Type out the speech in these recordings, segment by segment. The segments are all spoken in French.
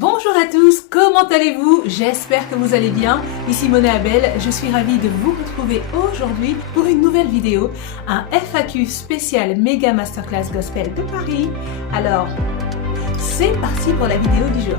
Bonjour à tous, comment allez-vous? J'espère que vous allez bien. Ici Monet Abel, je suis ravie de vous retrouver aujourd'hui pour une nouvelle vidéo, un FAQ spécial Méga Masterclass Gospel de Paris. Alors, c'est parti pour la vidéo du jour.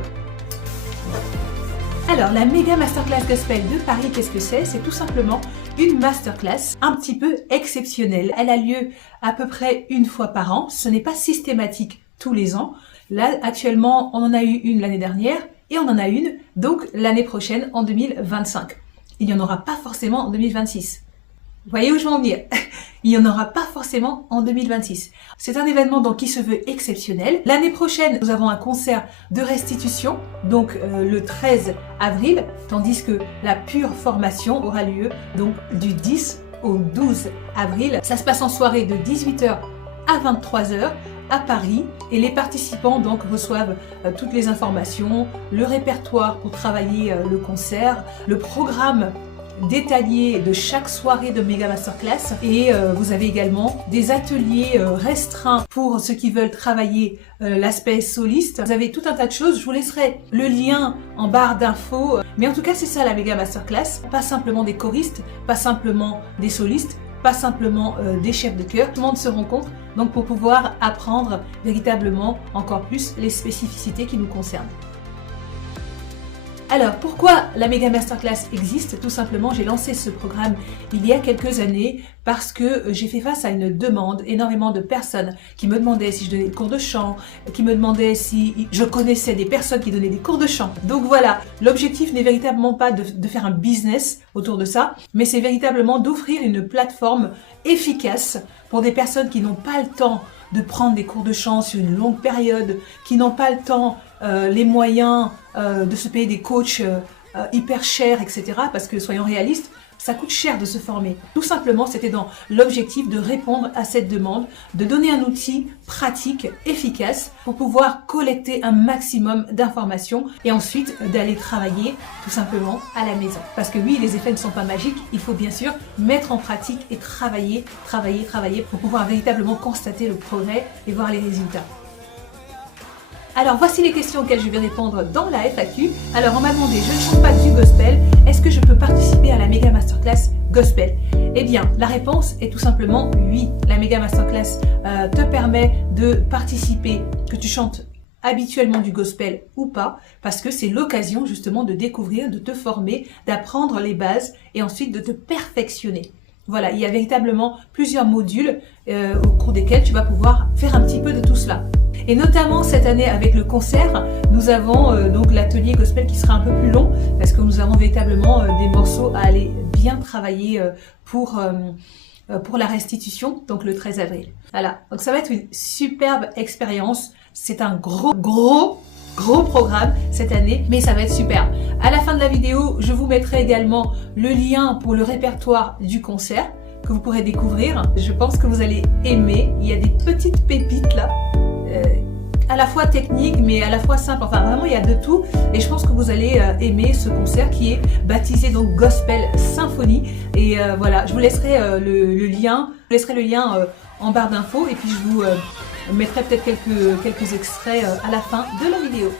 Alors, la Méga Masterclass Gospel de Paris, qu'est-ce que c'est? C'est tout simplement une masterclass un petit peu exceptionnelle. Elle a lieu à peu près une fois par an, ce n'est pas systématique tous les ans. Là, actuellement, on en a eu une l'année dernière et on en a une, donc, l'année prochaine, en 2025. Il n'y en aura pas forcément en 2026. Vous voyez où je veux en venir? Il n'y en aura pas forcément en 2026. C'est un événement donc qui se veut exceptionnel. L'année prochaine, nous avons un concert de restitution, donc le 13 avril, tandis que la pure formation aura lieu donc du 10 au 12 avril. Ça se passe en soirée de 18h à 23h. À Paris, et les participants donc reçoivent toutes les informations, le répertoire pour travailler le concert, le programme détaillé de chaque soirée de Méga Masterclass, et vous avez également des ateliers restreints pour ceux qui veulent travailler l'aspect soliste. Vous avez tout un tas de choses, je vous laisserai le lien en barre d'infos, mais en tout cas c'est ça la Méga Masterclass, pas simplement des choristes, pas simplement des solistes, pas simplement des chefs de chœur, tout le monde se rencontre donc pour pouvoir apprendre véritablement encore plus les spécificités qui nous concernent. Alors, pourquoi la Méga Masterclass existe? Tout simplement, j'ai lancé ce programme il y a quelques années parce que j'ai fait face à une demande, énormément de personnes qui me demandaient si je donnais des cours de chant, qui me demandaient si je connaissais des personnes qui donnaient des cours de chant. Donc voilà, l'objectif n'est véritablement pas de faire un business autour de ça, mais c'est véritablement d'offrir une plateforme efficace pour des personnes qui n'ont pas le temps de prendre des cours de chant sur une longue période, qui n'ont pas le temps, les moyens de se payer des coachs hyper chers, etc. Parce que, soyons réalistes, ça coûte cher de se former. Tout simplement, c'était dans l'objectif de répondre à cette demande, de donner un outil pratique, efficace, pour pouvoir collecter un maximum d'informations et ensuite d'aller travailler tout simplement à la maison. Parce que oui, les effets ne sont pas magiques, il faut bien sûr mettre en pratique et travailler pour pouvoir véritablement constater le progrès et voir les résultats. Alors voici les questions auxquelles je vais répondre dans la FAQ. Alors on m'a demandé, je ne chante pas du gospel, est-ce que je peux participer à la Méga Masterclass Gospel? Eh bien, la réponse est tout simplement oui. La Méga Masterclass te permet de participer, que tu chantes habituellement du gospel ou pas, parce que c'est l'occasion justement de découvrir, de te former, d'apprendre les bases et ensuite de te perfectionner. Voilà, il y a véritablement plusieurs modules au cours desquels tu vas pouvoir faire un petit peu de tout cela. Et notamment cette année avec le concert, nous avons donc l'atelier gospel qui sera un peu plus long parce que nous avons véritablement des morceaux à aller bien travailler pour la restitution, donc le 13 avril. Voilà, donc ça va être une superbe expérience. C'est un gros programme cette année, mais ça va être super. À la fin de la vidéo, je vous mettrai également le lien pour le répertoire du concert que vous pourrez découvrir. Je pense que vous allez aimer. Il y a des petites pépites là, à la fois techniques, mais à la fois simples. Enfin, vraiment, il y a de tout. Et je pense que vous allez aimer ce concert qui est baptisé donc Gospel Symphonie. Et voilà, je vous laisserai le lien. En barre d'infos et puis je vous mettrai peut-être quelques extraits à la fin de la vidéo.